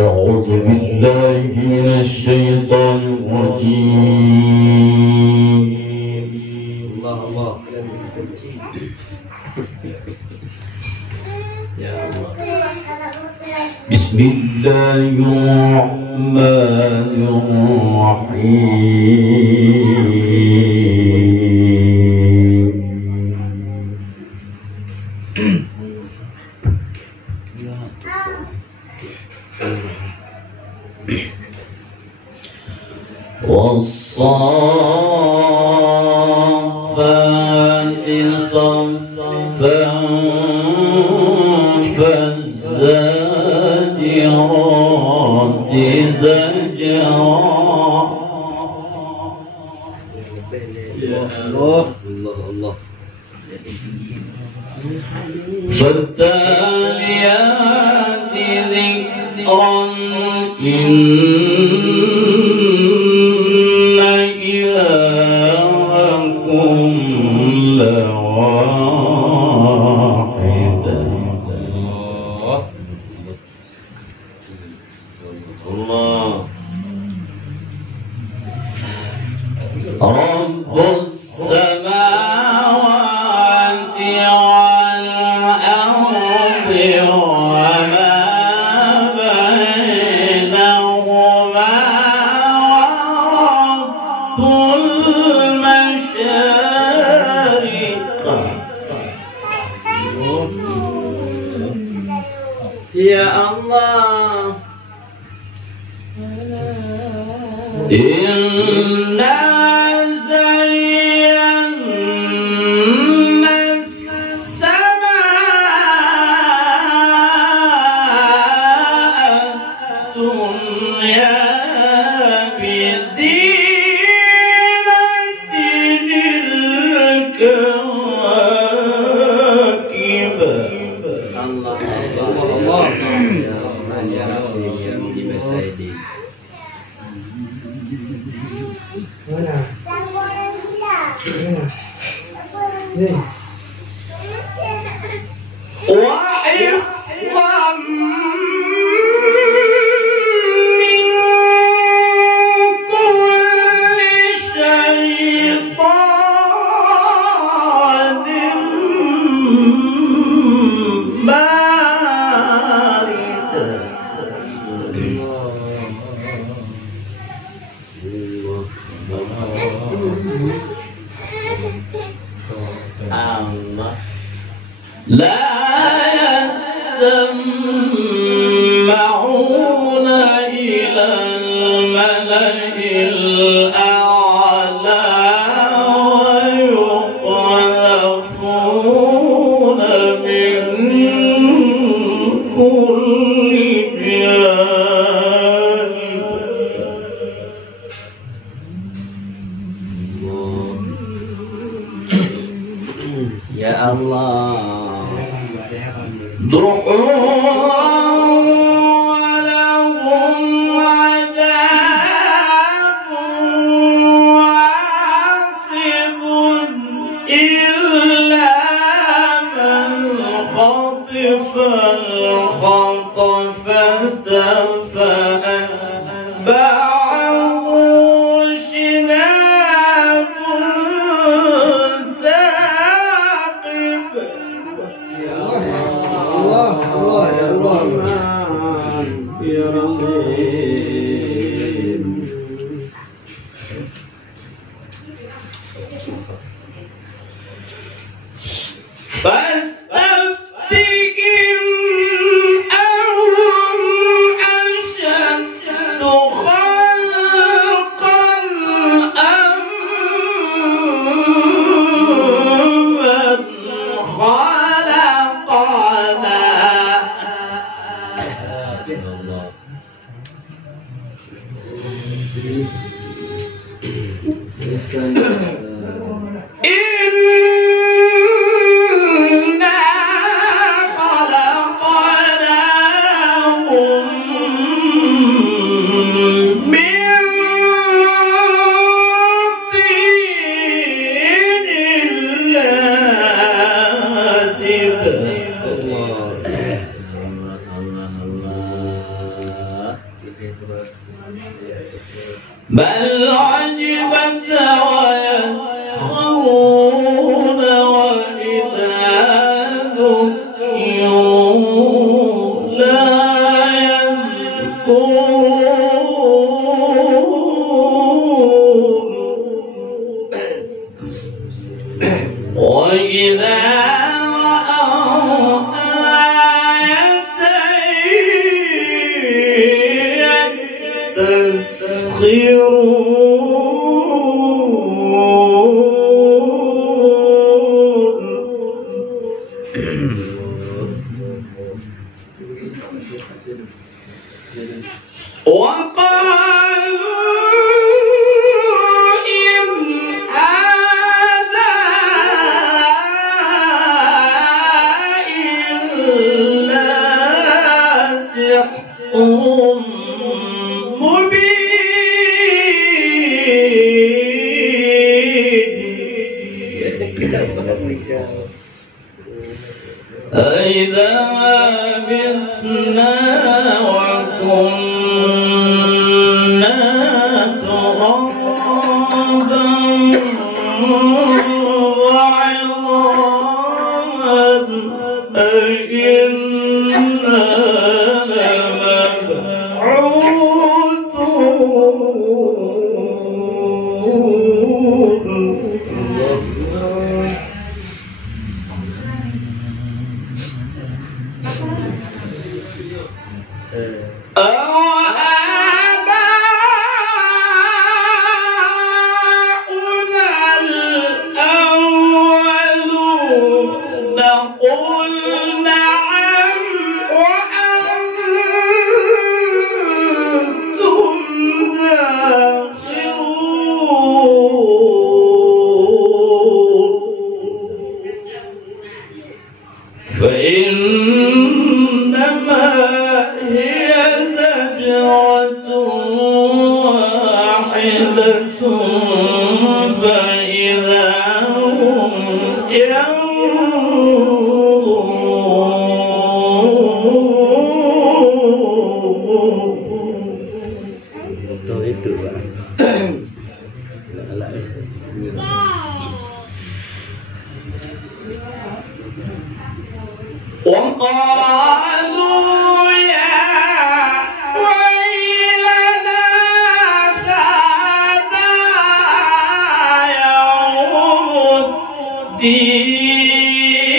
أعوذ بالله من الشيطان الرجيم. الله بسم الله الرحمن الرحيم. والصافات صفا فالزاجرات زجرا. يا الله الله فالتاليات ذكرا إن إلهكم لواحد. الله رب السماوات والأرض وما بينهما ورب المشارق. يا الله إنا زينا السماء الدنيا بزينة الكواكب. الله الله يا رحمن يا رحيم يا مجيب السائلين. وحفظا من كل شيطان مارد. لا يسمعون إلى الملأ الأعلى ويقذفون من كل جانب. يا الله دحورا ولهم عذاب واصب إلا من خطف الخطفة فأتبعه شهاب ثاقب. يا رحيم فاستفتهم أهم أشد خلقا أم من خلقنا. إنا وإذا رأوا آية يستسخرون وقالوا إن هذا إلا سحر مبين أإذا متنا وكنا ترابا وعظاما أإنا لمبعوثون أوآباؤنا الأولون قل نعم وأنتم داخرون فإنما هي زجرة واحدة فإذا هم وقالوا يا ويلنا هذا يوم الدين